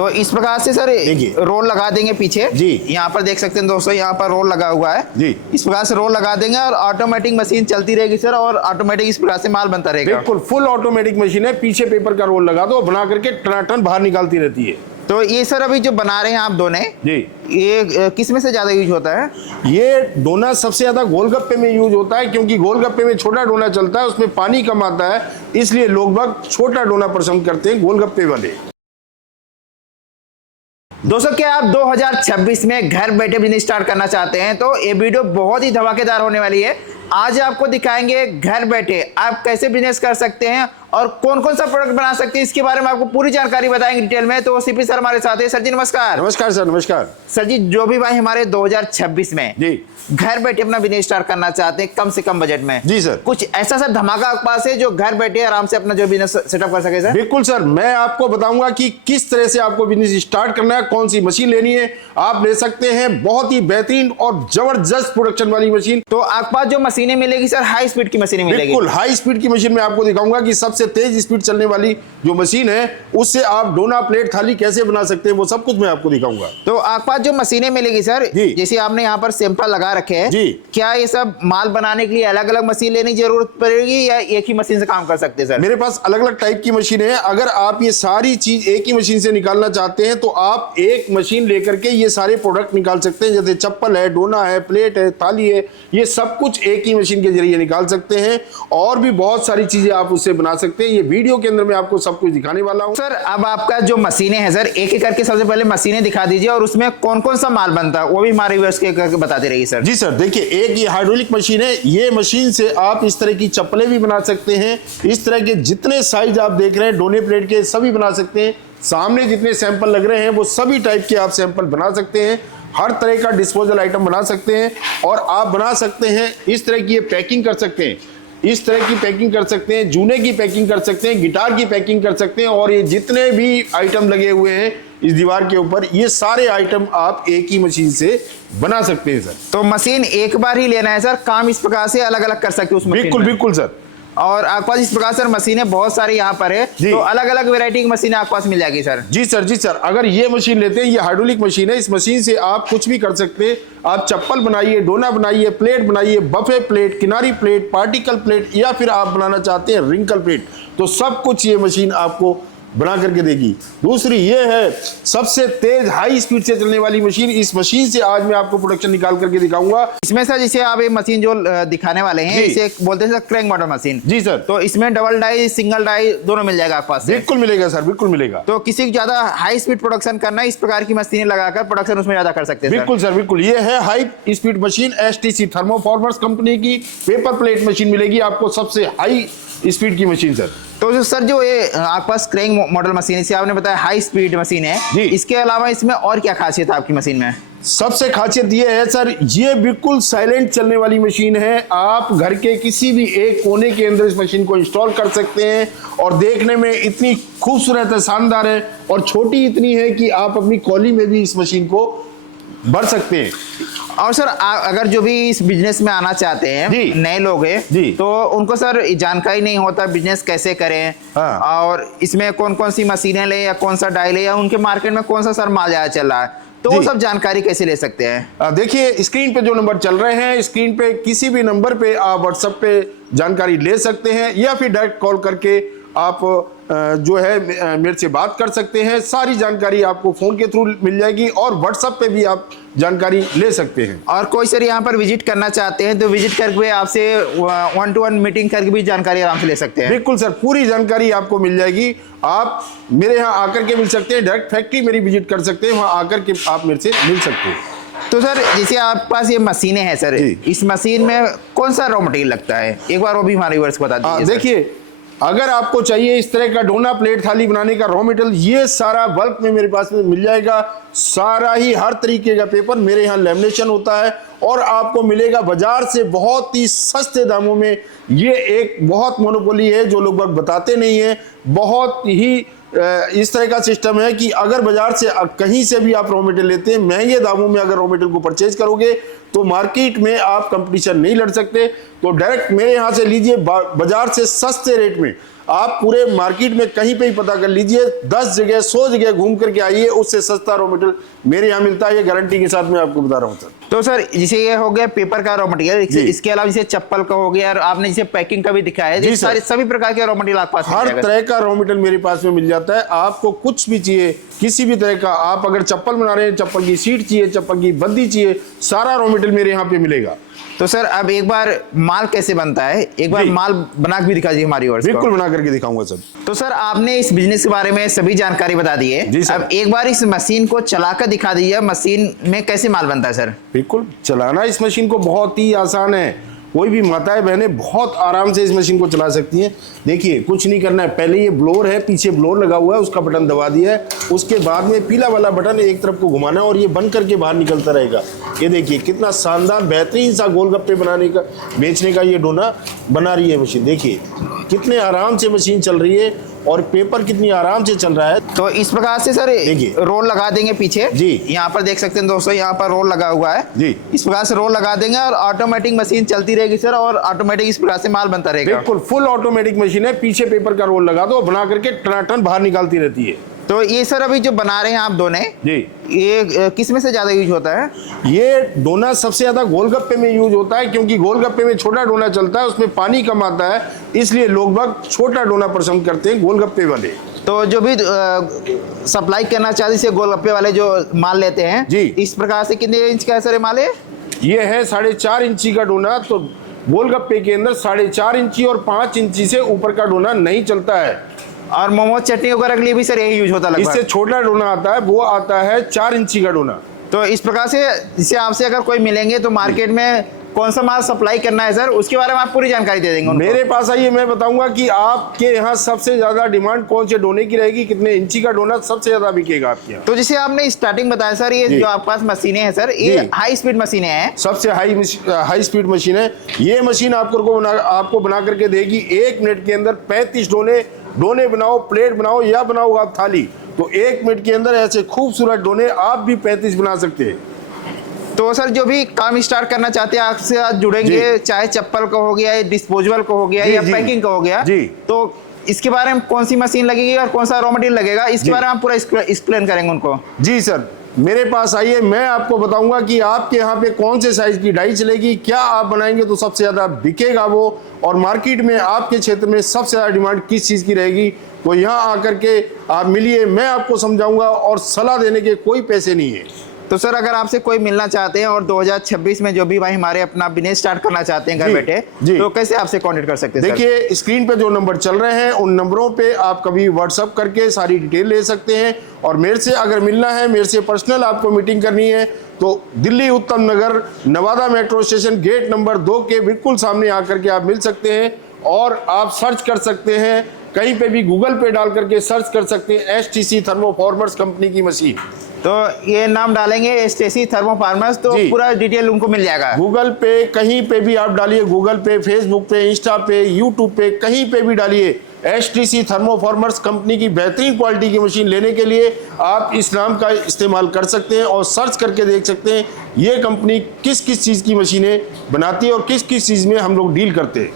तो इस प्रकार से सर रोल लगा देंगे पीछे जी। यहाँ पर देख सकते हैं दोस्तों, यहाँ पर रोल लगा हुआ है जी। इस प्रकार से रोल लगा देंगे और ऑटोमेटिक मशीन चलती रहेगी सर, और ऑटोमेटिक इस प्रकार से माल बनता रहेगा। बिल्कुल फुल ऑटोमेटिक मशीन है, पीछे पेपर का रोल लगा दो, बना करके टनाटन बाहर निकालती रहती है। तो ये सर अभी जो बना रहे हैं आप दोने जी, ये किस में से ज्यादा यूज होता है? ये डोना सबसे ज्यादा गोलगप्पे में यूज होता है, क्योंकि गोलगप्पे में छोटा डोना चलता है, उसमें पानी कम आता है, इसलिए लोग बाग छोटा डोना पसंद करते हैं गोलगप्पे वाले। दोस्तों क्या आप 2026 में घर बैठे बिजनेस स्टार्ट करना चाहते हैं तो ये वीडियो बहुत ही धमाकेदार होने वाली है। आज आपको दिखाएंगे घर बैठे आप कैसे बिजनेस कर सकते हैं और कौन कौन सा प्रोडक्ट बना सकते हैं, इसके बारे में आपको पूरी जानकारी बताएंगे डिटेल में। तो सीपी सर हमारे साथ है। सर जी नमस्कार। नमस्कार सर। नमस्कार सर जी। जो भी भाई हमारे 2026 में जी घर बैठे अपना बिजनेस स्टार्ट करना चाहते हैं कम से कम बजट में, जी सर, कुछ ऐसा सर धमाका आपके पास है जो घर बैठे आराम से अपना जो बिजनेस सेटअप कर सके? सर बिल्कुल सर, मैं आपको बताऊंगा कि किस तरह से आपको बिजनेस स्टार्ट करना है, कौन सी मशीन लेनी है। आप ले सकते हैं बहुत ही बेहतरीन और जबरदस्त प्रोडक्शन वाली मशीन। तो आपके पास जो मशीनें मिलेगी सर हाई स्पीड की मशीनें मिलेगी? बिल्कुल हाई स्पीड की मशीन में आपको दिखाऊंगा कि सबसे तेज स्पीड चलने वाली जो मशीन है उससे आप डोना प्लेट थाली कैसे बना सकते हैं, वो सब कुछ मैं आपको दिखाऊंगा। तो आपके पास जो मशीनें मिलेगी सर, जैसे आपने यहाँ पर सैंपल लगा रखे हैं जी, क्या ये सब माल बनाने के लिए अलग अलग मशीन लेने की जरूरत पड़ेगी या एक ही मशीन से काम कर सकते हैं? सर मेरे पास अलग अलग टाइप की मशीन है। अगर आप ये सारी चीज एक ही मशीन से निकालना चाहते हैं तो आप एक मशीन लेकर के ये सारे प्रोडक्ट निकाल सकते हैं, जैसे चप्पल है, डोना है, प्लेट है, थाली है, ये सब कुछ एक ही मशीन के जरिए निकाल सकते हैं। और भी बहुत सारी चीजें आप उससे बना सकते हैं। ये वीडियो के अंदर मैं आपको सब कुछ दिखाने वाला हूँ। सर अब आपका जो मशीनें हैं सर एक एक करके सबसे पहले मशीनें दिखा दीजिए और उसमें कौन कौन सा माल बनता है वो भी हमारे व्यूअर्स के करके बताते रहिए सर। जी सर, देखिए एक ये हाइड्रोलिक मशीन है। ये मशीन से आप इस तरह की चप्पलें भी बना सकते हैं। इस तरह के जितने साइज आप देख रहे हैं डोने प्लेट के सभी बना सकते हैं। सामने जितने सैंपल लग रहे हैं वो सभी टाइप के आप सैंपल बना सकते हैं। हर तरह का डिस्पोजल आइटम बना सकते हैं। और आप बना सकते हैं इस तरह की ये पैकिंग कर सकते हैं, इस तरह की पैकिंग कर सकते हैं, जूने की पैकिंग कर सकते हैं, गिटार की पैकिंग कर सकते हैं। और ये जितने भी आइटम लगे हुए हैं इस दीवार के ऊपर, ये सारे आइटम आप एक ही मशीन से बना सकते हैं सर। तो मशीन एक बार ही लेना है सर, काम इस प्रकार से अलग अलग कर सकते हैं उस मशीन बिल्कुल बिल्कुल सर। और आपके पास इस प्रकार सर मशीनें बहुत सारी यहाँ पर है, तो अलग अलग वैरायटी की मशीनें आपके पास मिल जाएगी सर। जी सर, जी सर। अगर ये मशीन लेते हैं, ये हाइड्रोलिक मशीन है, इस मशीन से आप कुछ भी कर सकते हैं। आप चप्पल बनाइए, डोना बनाइए, प्लेट बनाइए, बफे प्लेट, किनारी प्लेट, पार्टिकल प्लेट, या फिर आप बनाना चाहते हैं रिंकल प्लेट, तो सब कुछ ये मशीन आपको बना करके देगी। दूसरी ये है सबसे तेज हाई स्पीड से चलने वाली मशीन। इस मशीन से आज मैं आपको प्रोडक्शन निकाल करके दिखाऊंगा। इसमें सर जैसे आप ये मशीन जो दिखाने वाले हैं इसे बोलते हैं सर क्रैंक मॉडल मशीन। जी सर। तो इसमें डबल डाई सिंगल डाई दोनों मिल जाएगा आपके पास? बिल्कुल मिलेगा सर, बिल्कुल मिलेगा। तो किसी को ज्यादा हाई स्पीड प्रोडक्शन करना है इस प्रकार की मशीनें लगाकर प्रोडक्शन उसमें ज्यादा कर सकते हैं? बिल्कुल सर, बिल्कुल। ये है high speed machine, STC thermoformers company की पेपर प्लेट मशीन मिलेगी आपको, सबसे हाई स्पीड की मशीन सर। तो सर जो ये आपके पास क्रैंक मॉडल मशीन है, इसे आपने बताया हाई स्पीड मशीन है जी, इसके अलावा इसमें और क्या खासियत है आपकी मशीन में? सबसे खासियत ये है सर, ये बिल्कुल साइलेंट चलने वाली मशीन है। आप घर के किसी भी एक कोने के अंदर इस मशीन को इंस्टॉल कर सकते हैं और देखने में इतनी खूबसूरत है, शानदार है, और छोटी इतनी है कि आप अपनी कॉली में भी इस मशीन को भर सकते हैं। और सर अगर जो भी इस बिजनेस में आना चाहते हैं नए लोग हैं जी, तो उनको सर जानकारी नहीं होता बिजनेस कैसे करें, और इसमें कौन कौन सी मशीनें ले या कौन सा डाई ले या उनके मार्केट में कौन सा सर माल ज्यादा चल रहा है, तो वो सब जानकारी कैसे ले सकते हैं? देखिए स्क्रीन पे जो नंबर चल रहे हैं, स्क्रीन पे किसी भी नंबर पे आप व्हाट्सएप पे जानकारी ले सकते हैं या फिर डायरेक्ट कॉल करके आप जो है मेरे से बात कर सकते हैं। सारी जानकारी आपको फोन के थ्रू मिल जाएगी और व्हाट्सएप पे भी आप जानकारी ले सकते हैं। और कोई सर यहाँ पर विजिट करना चाहते हैं तो विजिट करके आपसे 1-to-1 मीटिंग करके भी जानकारी आराम से ले सकते हैं? बिल्कुल सर, पूरी जानकारी आपको मिल जाएगी। आप मेरे यहाँ आकर के मिल सकते हैं, डायरेक्ट फैक्ट्री मेरी विजिट कर सकते हैं, वहाँ आकर के आप मेरे से मिल सकते हैं। तो सर जैसे आपके पास ये मशीनें हैं सर, इस मशीन में कौन सा रॉ मटेरियल लगता है, एक बार वो भी हमारे व्यूअर्स को बता दीजिए। देखिए अगर आपको चाहिए इस तरह का डोना प्लेट थाली बनाने का रॉ मटेरियल, ये सारा बल्क में मेरे पास में मिल जाएगा। सारा ही हर तरीके का पेपर मेरे यहाँ लेमिनेशन होता है और आपको मिलेगा बाजार से बहुत ही सस्ते दामों में। ये एक बहुत मोनोपोली है जो लोग बताते नहीं है। बहुत ही इस तरह का सिस्टम है कि अगर बाजार से कहीं से भी आप रॉ मटेरियल लेते हैं, महंगे दामों में अगर रॉ मटेरियल को परचेज करोगे तो मार्केट में आप कंपटीशन नहीं लड़ सकते। तो डायरेक्ट मेरे यहाँ से लीजिए, बाजार से सस्ते रेट में आप पूरे मार्केट में कहीं पे ही पता कर लीजिए, 10 जगह 100 जगह घूम करके आइए, उससे सस्ता रॉ मटेरियल मेरे यहाँ मिलता है, ये गारंटी के साथ मैं आपको बता रहा हूँ सर। तो सर जैसे ये हो गया पेपर का रॉ मटेरियल, जी। इसके अलावा जैसे चप्पल का हो गया और आपने जैसे पैकिंग का भी दिखाया है, जी सर। सारे सभी प्रकार के रॉ मटेरियल आपके पास मिल हर जाएगा। तरह का रॉ मटेरियल मेरे पास में मिल जाता है। आपको कुछ भी चाहिए, किसी भी तरह का, आप अगर चप्पल बना रहे हैं, चप्पल की सीट चाहिए, चप्पल की बद्दी चाहिए, सारा रॉ मटेरियल मेरे यहाँ पे मिलेगा। तो सर अब एक बार माल कैसे बनता है, एक बार जी। माल बना के भी दिखा दीजिए हमारी ओर से। बिल्कुल बना करके दिखाऊंगा सर। तो सर आपने इस बिजनेस के बारे में सभी जानकारी बता दी है, जी सर। अब एक बार इस मशीन को चलाकर दिखा दीजिए, मशीन में कैसे माल बनता है सर। बिल्कुल, चलाना इस मशीन को बहुत ही आसान है। कोई भी माताएं बहनें बहुत आराम से इस मशीन को चला सकती हैं। देखिए कुछ नहीं करना है, पहले ये ब्लोअर है, पीछे ब्लोअर लगा हुआ है, उसका बटन दबा दिया है, उसके बाद में पीला वाला बटन एक तरफ को घुमाना है और ये बंद करके बाहर निकलता रहेगा। ये देखिए कितना शानदार बेहतरीन सा गोलगप्पे बनाने का, बेचने का ये डोना बना रही है मशीन। देखिए कितने आराम से मशीन चल रही है और पेपर कितनी आराम से चल रहा है। तो इस प्रकार से सर देखिए। रोल लगा देंगे पीछे जी। यहाँ पर देख सकते हैं दोस्तों, यहाँ पर रोल लगा हुआ है जी। इस प्रकार से रोल लगा देंगे और ऑटोमेटिक मशीन चलती रहेगी सर, और ऑटोमेटिक इस प्रकार से माल बनता रहेगा। बिल्कुल फुल ऑटोमेटिक मशीन है, पीछे पेपर का रोल लगा दो, बना करके टनाटन बाहर निकालती रहती है। तो ये सर अभी जो बना रहे हैं आप दोने, जी। ये किस में से ज्यादा यूज होता है। ये डोना सबसे ज्यादा गोलगप्पे में यूज होता है, क्योंकि गोलगप्पे में छोटा डोना चलता है, उसमें पानी कम आता है, इसलिए लोग बाग छोटा डोना पसंद करते हैं गोलगप्पे वाले। तो जो भी सप्लाई करना चाहते हैं गोलगप्पे वाले जो माल लेते हैं जी। इस प्रकार से कितने इंच का है सर ये माल है। ये है 4.5 इंची का डोना। तो गोलगप्पे के अंदर 4.5 इंची और 5 इंची से ऊपर का डोना नहीं चलता है। और मोमोज चटनी वगैरह के लिए भी सर यही यूज होता है इससे लगभग। छोटा डोना आता है, वो आता है 4 इंची का डोना। तो इस प्रकार से जिसे आपसे अगर कोई मिलेंगे तो मार्केट में कौन सा माल सप्लाई करना है सर, उसके बारे में आप पूरी जानकारी दे देंगे उनको। मेरे पास आइए, मैं बताऊंगा कि आपके यहाँ सबसे ज्यादा डिमांड कौन से डोने की रहेगी, कितने इंची का डोना सबसे ज्यादा बिकेगा आपके यहाँ। तो जैसे आपने स्टार्टिंग बताया सर, ये जी। जो आपके पास मशीनें हैं सर, ये जी। हाई स्पीड मशीनें हैं। सबसे हाई स्पीड मशीन है ये मशीन। आपको बना करके देगी 1 मिनट के अंदर 35 डोने बनाओ, प्लेट बनाओ या बनाओ आप थाली, तो 1 मिनट के अंदर ऐसे खूबसूरत डोने आप भी 35 बना सकते हैं। तो सर जो भी काम स्टार्ट करना चाहते हैं आपसे आज जुड़ेंगे, चाहे चप्पल का हो गया, डिस्पोजेबल का हो गया जी, या जी। पैकिंग का हो गया, जी। तो इसके बारे में कौन सी मशीन लगेगी और कौन सा रॉ मटेरियल लगेगा, इसके जी। बारे में आप पूरा एक्सप्लेन करेंगे उनको। जी सर, मेरे पास आइए, मैं आपको बताऊंगा कि आपके यहाँ पे कौन से साइज की डाई चलेगी, क्या आप बनाएंगे तो सबसे ज्यादा बिकेगा वो, और मार्केट में आपके क्षेत्र में सबसे ज्यादा डिमांड किस चीज की रहेगी। तो यहाँ आकर के आप मिलिए, मैं आपको समझाऊंगा, और सलाह देने के कोई पैसे नहीं है। तो सर अगर आपसे कोई मिलना चाहते हैं और 2026 में जो भी भाई हमारे अपना बिजनेस स्टार्ट करना चाहते हैं घर जी, बैठे, जी। तो कैसे आपसे कांटेक्ट कर सकते हैं सर? देखिए स्क्रीन पे जो नंबर चल रहे हैं उन नंबरों पे आप कभी व्हाट्सअप करके सारी डिटेल ले सकते हैं, और मेरे से अगर मिलना है, मेरे से पर्सनल आपको मीटिंग करनी है, तो Delhi Uttam Nagar Nawada metro station gate number 2 के बिल्कुल सामने आकर के आप मिल सकते हैं। और आप सर्च कर सकते हैं, कहीं पे भी गूगल पे डाल करके सर्च कर सकते हैं STC थर्मोफॉर्मर्स कंपनी की मशीन। तो ये नाम डालेंगे STC थर्मोफार्मर्स, तो जी। पूरा डिटेल उनको मिल जाएगा। गूगल पे कहीं पे भी आप डालिए, गूगल पे, फेसबुक पे, इंस्टा पे, यूट्यूब पे, कहीं पे भी डालिए STC थर्मोफॉर्मर्स कंपनी की बेहतरीन क्वालिटी की मशीन लेने के लिए आप इस नाम का इस्तेमाल कर सकते हैं और सर्च करके देख सकते हैं ये कंपनी किस किस चीज़ की मशीनें बनाती है और किस किस चीज़ में हम लोग डील करते हैं।